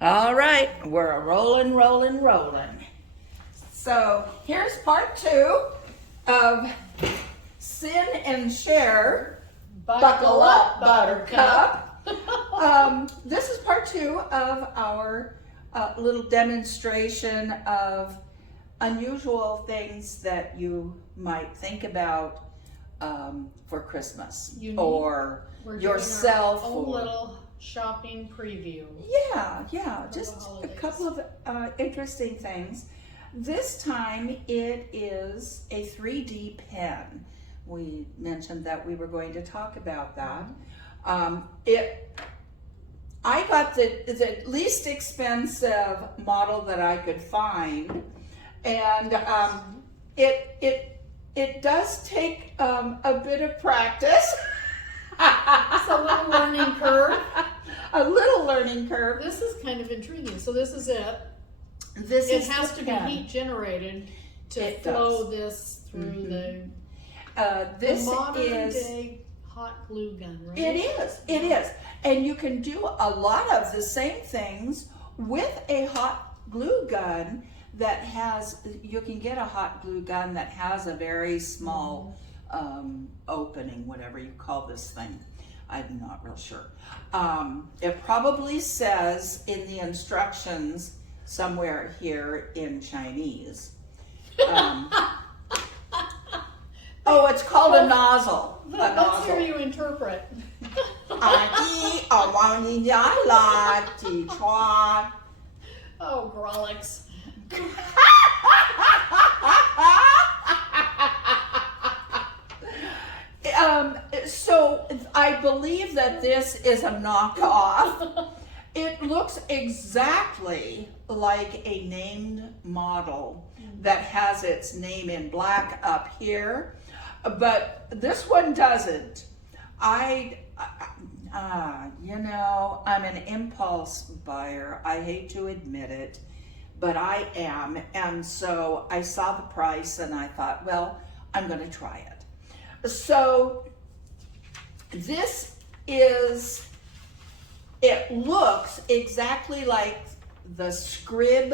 All right, we're rolling. So here's part 2 of CinSher. Buckle up, Buttercup. This is part 2 of our little demonstration of unusual things that you might think about for Christmas or We're yourself. Doing our own little shopping preview. Yeah, just a couple of interesting things. This time it is a 3D pen. We mentioned that we were going to talk about that. I got the least expensive model that I could find, and it does take a bit of practice. It's a little learning curve. A little learning curve. This is kind of intriguing. So this is it. It has to be heat generated to flow this through the modern day hot glue gun, right? It is. And you can do a lot of the same things with a hot glue gun that has, you can get a hot glue gun that has a very small opening, whatever you call this thing. I'm not real sure. It probably says in the instructions somewhere here in Chinese. Oh, it's called a nozzle. Let's hear you interpret. Oh, Grolix. So I believe that this is a knockoff. It looks exactly like a named model that has its name in black up here, but this one doesn't. I'm an impulse buyer. I hate to admit it, but I am. And so I saw the price and I thought, well, I'm going to try it. So this is, it looks exactly like the Scribe.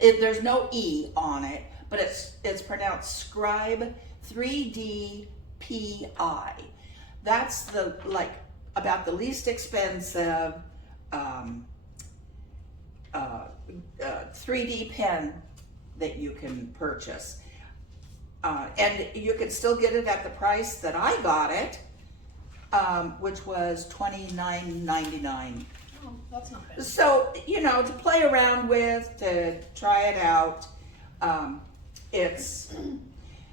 There's no E on it, but it's pronounced Scribe 3D PI. That's about the least expensive 3D pen that you can purchase. And you could still get it at the price that I got it, which was $29.99. Oh, that's not bad. So, to play around with, to try it out, it's...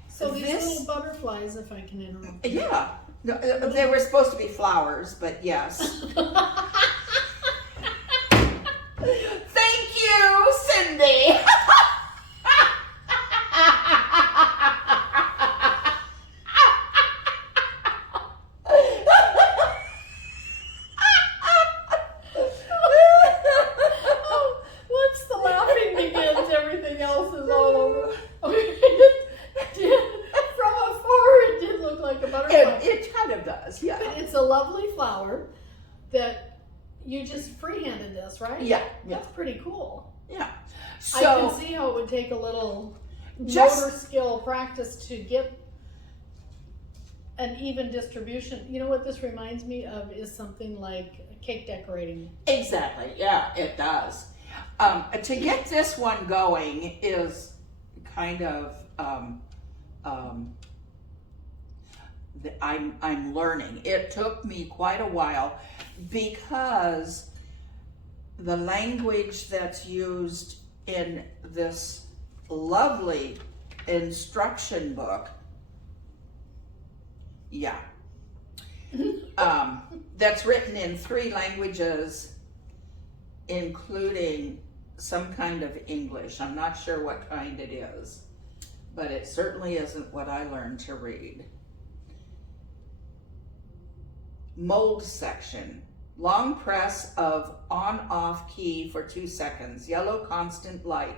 So these little butterflies, if I can interrupt. Yeah. They were supposed to be flowers, but yes. Thank you, Cindy. Once the laughing begins, everything else is all over. From afar, it did look like a butterfly. It kind of does, yeah. But it's a lovely flower that you just freehanded this, right? Yeah. That's pretty cool. Yeah. I can see how it would take a little motor skill practice to get an even distribution. You know what this reminds me of is something like cake decorating. Exactly, yeah, it does. To get this one going is kind of, I'm learning. It took me quite a while because the language that's used in this lovely instruction book, that's written in 3 languages, including some kind of English. I'm not sure what kind it is, but it certainly isn't what I learned to read. Mold section. Long press of on-off key for 2 seconds. Yellow constant light.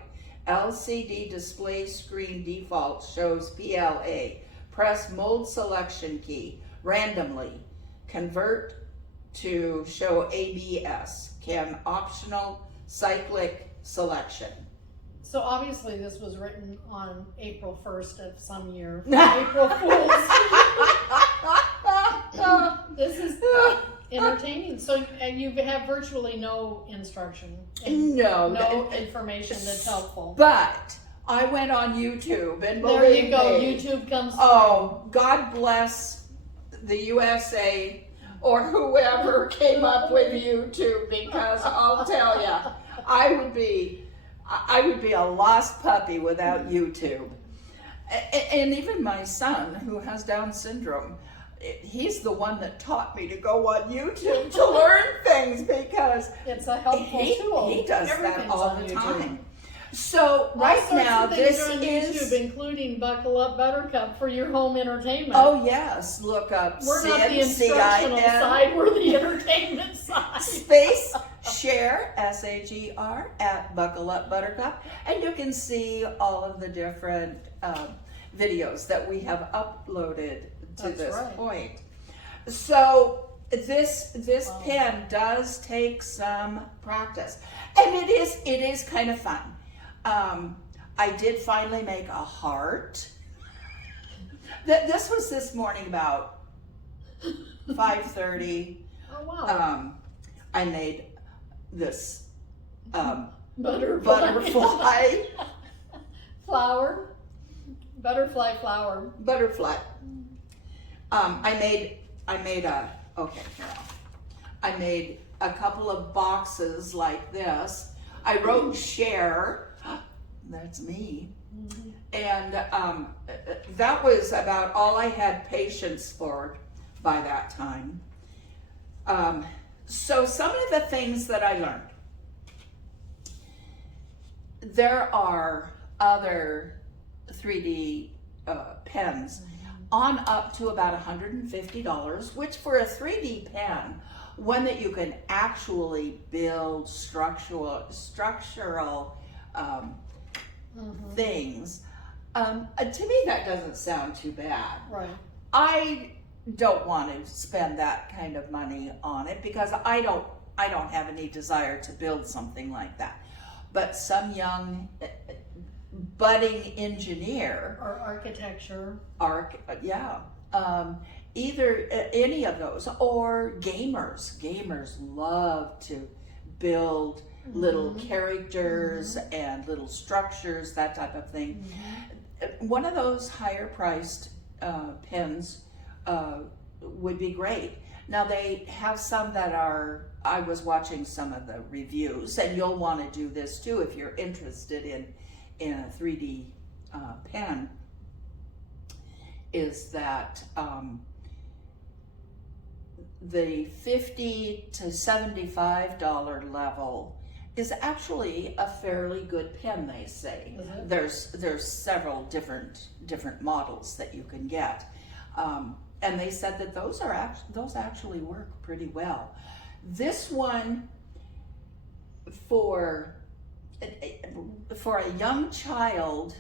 LCD display screen default shows PLA. Press mold selection key randomly. Convert to show ABS. can optional cyclic selection. So obviously this was written on April 1st of some year. April Fools. This is entertaining. So, and you have virtually no instruction. And no information that's helpful. But I went on YouTube and there you go. me, YouTube comes. Oh, God bless the USA or whoever came up with YouTube, because I'll tell you, I would be a lost puppy without YouTube. And even my son, who has Down syndrome, he's the one that taught me to go on YouTube to learn things, because it's a helpful tool. He does that all the time. So All right sorts now, of things this are on is YouTube, including Buckle Up Buttercup for your home entertainment. Oh yes, look up We're not the instructional CinSher side, we're the entertainment side. space share SHER at Buckle Up Buttercup, and you can see all of the different videos that we have uploaded to That's this right. point. So this Wow. pen does take some practice, and it is kind of fun. I did finally make a heart. This was this morning about 5:30. Oh wow. I made this Butterfly flower. Butterfly flower. Butterfly. I made a couple of boxes like this. I wrote share. That's me. Mm-hmm. And that was about all I had patience for by that time. So some of the things that I learned. There are other 3D pens on up to about $150, which for a 3D pen, one that you can actually build structural things, to me that doesn't sound too bad. Right. I don't want to spend that kind of money on it because I don't have any desire to build something like that. But some young budding engineer Or architecture. Either any of those, or gamers love to build little characters and little structures, that type of thing. One of those higher priced pens would be great. Now they have some that are, I was watching some of the reviews, and you'll want to do this too if you're interested in a 3D pen, is that the $50 to $75 level is actually a fairly good pen, they say. Mhm. There's several different models that you can get, and they said that those actually work pretty well. This one for a young child,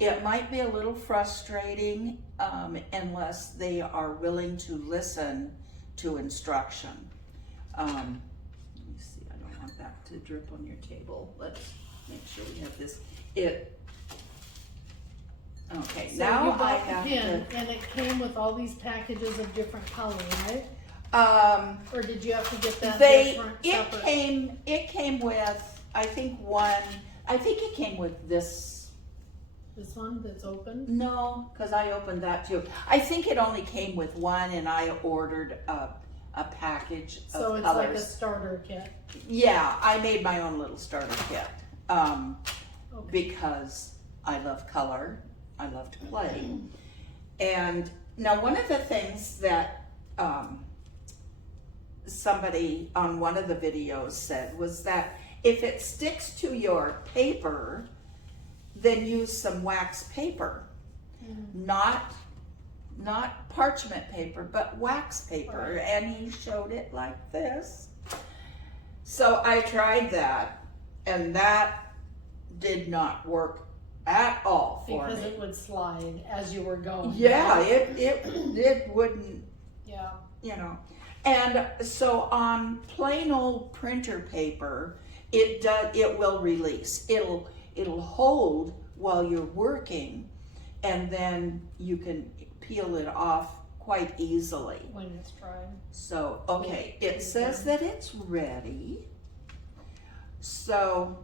it might be a little frustrating unless they are willing to listen to instruction. Let me see, I don't want that to drip on your table. Let's make sure we have this. Okay, So now you I bought have the pen, and it came with all these packages of different colors, right? Or did you have to get that different? It came with, I think it came with this. This one that's open? No, because I opened that too. I think it only came with one, and I ordered a package of So it's colors. like a starter kit. Yeah, I made my own little starter kit because I love color. I love to play. And now one of the things that somebody on one of the videos said was that if it sticks to your paper, then use some wax paper, not parchment paper, but wax paper. Right. And he showed it like this. So I tried that, and that did not work at all for Because me. it would slide as you were going. Yeah, it wouldn't, Yeah. you know. And so on plain old printer paper, it will release. It'll hold while you're working, and then you can peel it off quite easily. When it's dried. So, okay, it says that it's ready. So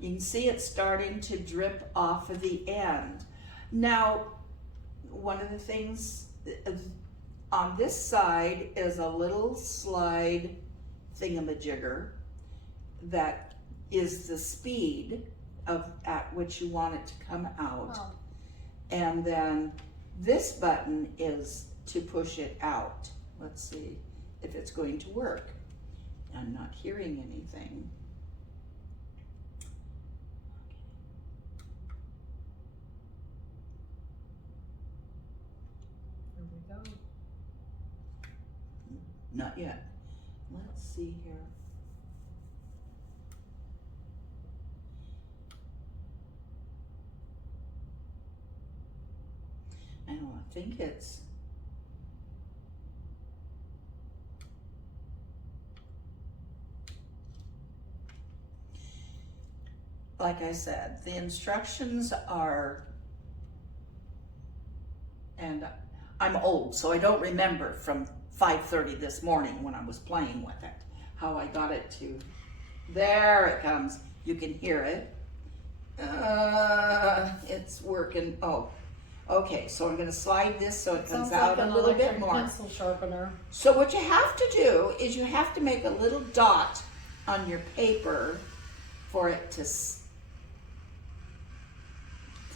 you can see it's starting to drip off of the end. Now, one of the things on this side is a little slide thingamajigger that is the speed at which you want it to come out. Oh. And then this button is to push it out. Let's see if it's going to work. I'm not hearing anything. Here we go. Not yet. Let's see here. I think it's like I said, the instructions are, and I'm old, so I don't remember from 5:30 this morning when I was playing with it, how I got it to, there it comes. You can hear it. It's working. Oh, okay, so I'm gonna slide this so it comes out a little bit more. Pencil sharpener. So what you have to do is you have to make a little dot on your paper for it to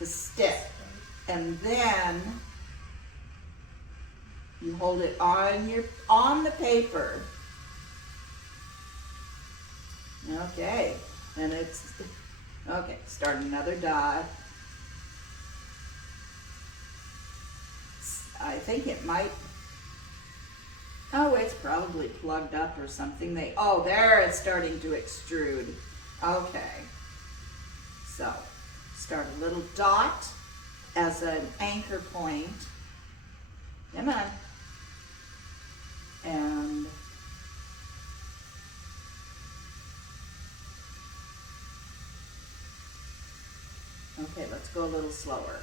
stick. And then you hold it on the paper. Okay, and it's, okay, start another dot. I think it might, oh, it's probably plugged up or something. Oh, there it's starting to extrude. Okay, so start a little dot as an anchor point. Come on. And okay, let's go a little slower.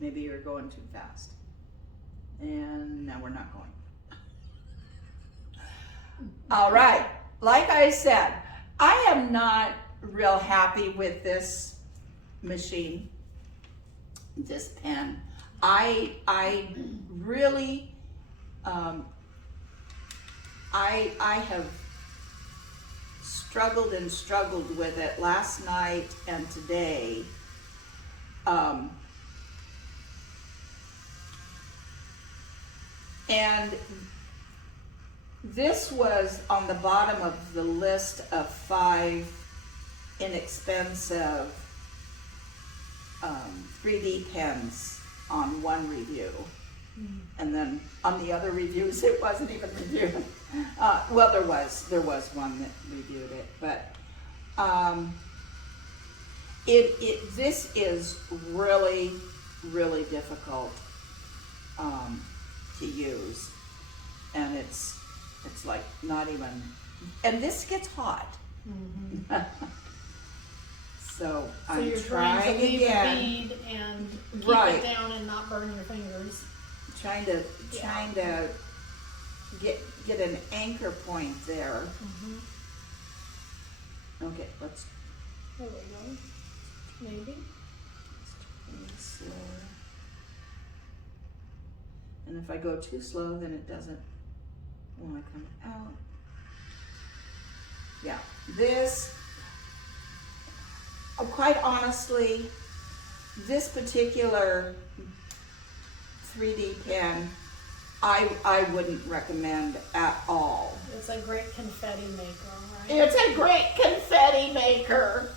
Maybe you're going too fast. And now we're not going. All right, like I said, I am not real happy with this machine, this pen. I really, I have struggled and struggled with it last night and today. And this was on the bottom of the list of 5 inexpensive 3D pens on one review. And then on the other reviews, it wasn't even reviewed. Well, there was one that reviewed it, but this is really, really difficult to use, and it's like not even, and this gets hot. Mm-hmm. So I'm you're trying to leave again. a bead and keep Right. it down and not burn your fingers. Trying to get an anchor point there. Mm-hmm. Okay, let's. There we go. Maybe. Slow. And if I go too slow, then it doesn't want to come out. Yeah, this, quite honestly, this particular 3D pen, I wouldn't recommend at all. It's a great confetti maker, right? It's a great confetti maker.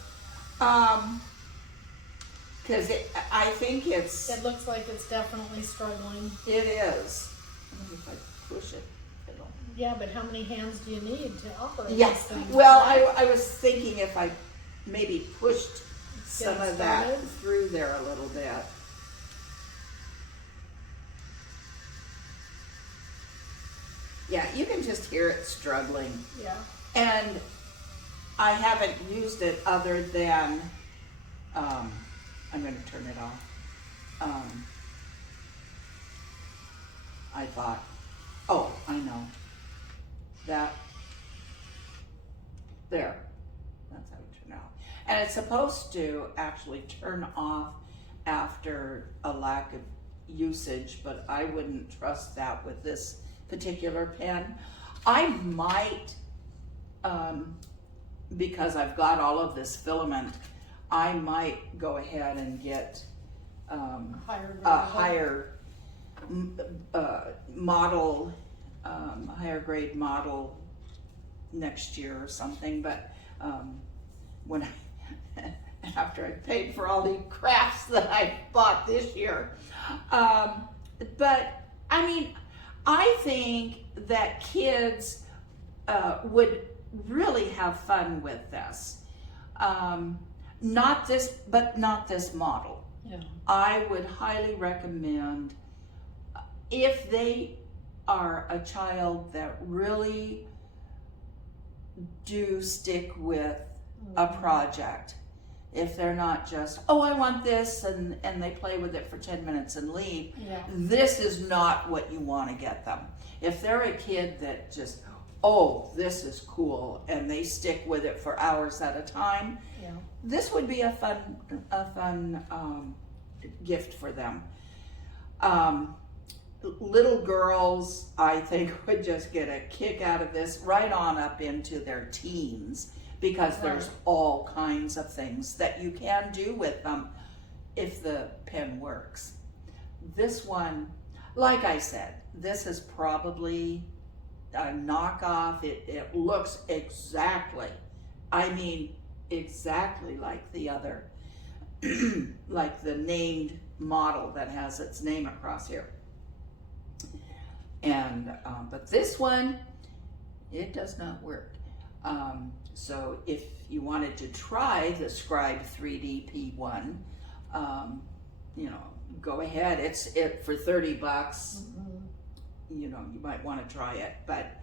Because I think it's... It looks like it's definitely struggling. It is. I wonder if I push it, it'll... Yeah, but how many hands do you need to operate Yes. this thing? Well, I was thinking if I maybe pushed some of that started. through there a little bit. hear it struggling. Yeah. And I haven't used it other than, I'm going to turn it off. I thought, oh, I know. There. That's how it turned out. And it's supposed to actually turn off after a lack of usage, but I wouldn't trust that with this particular pen. I might, because I've got all of this filament, I might go ahead and get a higher model, higher grade model next year or something. But when after I paid for all the crafts that I bought this year, but I mean, I think that kids would really have fun with this. Not this model. Yeah. I would highly recommend, if they are a child that really do stick with a project, if they're not just, oh, I want this, and they play with it for 10 minutes and leave, Yeah. this is not what you want to get them. If they're a kid that just, oh, this is cool, and they stick with it for hours at a time, Yeah. this would be a fun gift for them. Little girls, I think, would just get a kick out of this right on up into their teens, because there's all kinds of things that you can do with them if the pen works. This one, like I said, this is probably a knockoff. It looks exactly, I mean, exactly like the other, like the named model that has its name across here. And but this one, it does not work. So if you wanted to try the Scribe 3D P1, you know, go ahead. It's for $30. Mm-hmm. You know, you might want to try it. But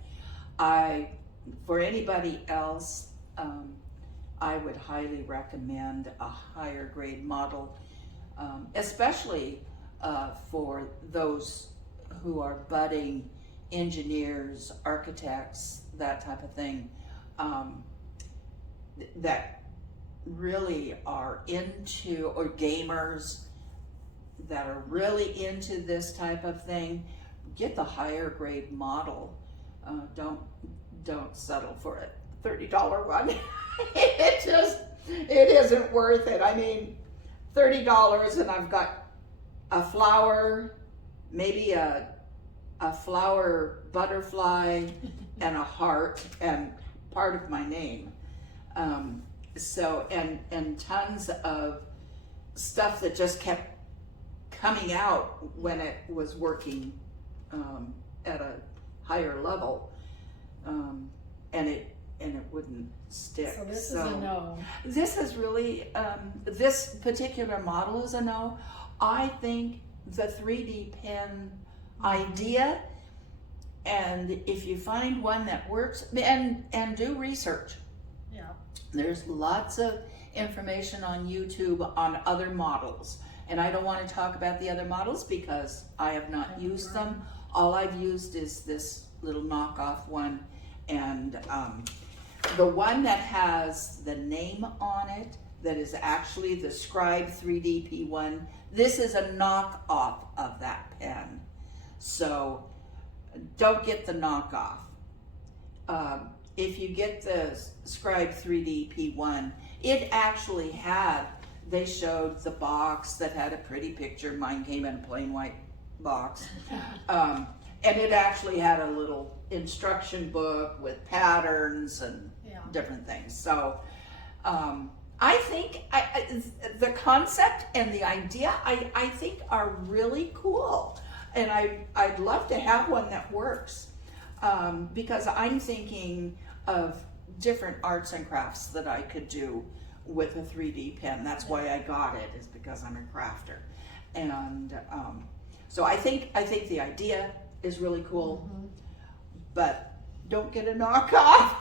for anybody else, I would highly recommend a higher grade model, especially for those who are budding engineers, architects, that type of thing, that really are into, or gamers that are really into this type of thing. Get the higher grade model. Don't settle for a $30 one. It isn't worth it. I mean, $30 and I've got a flower, maybe a flower butterfly and a heart and part of my name. So, and tons of stuff that just kept coming out when it was working at a higher level, and it wouldn't stick. So this is a no. This is really, this particular model is a no. I think the 3D pen idea, and if you find one that works, and do research. Yeah. There's lots of information on YouTube on other models, and I don't want to talk about the other models because I have not used them. All I've used is this little knockoff one, and the one that has the name on it, that is actually the Scribe 3D P1, this is a knockoff of that pen. So don't get the knockoff. If you get the Scribe 3D P1, it actually had, they showed the box that had a pretty picture. Mine came in a plain white box. And it actually had a little instruction book with patterns and different things. So I think the concept and the idea, I think are really cool. And I'd love to have one that works, because I'm thinking of different arts and crafts that I could do with a 3D pen. That's why I got it, is because I'm a crafter. And so I think the idea is really cool, but don't get a knockoff.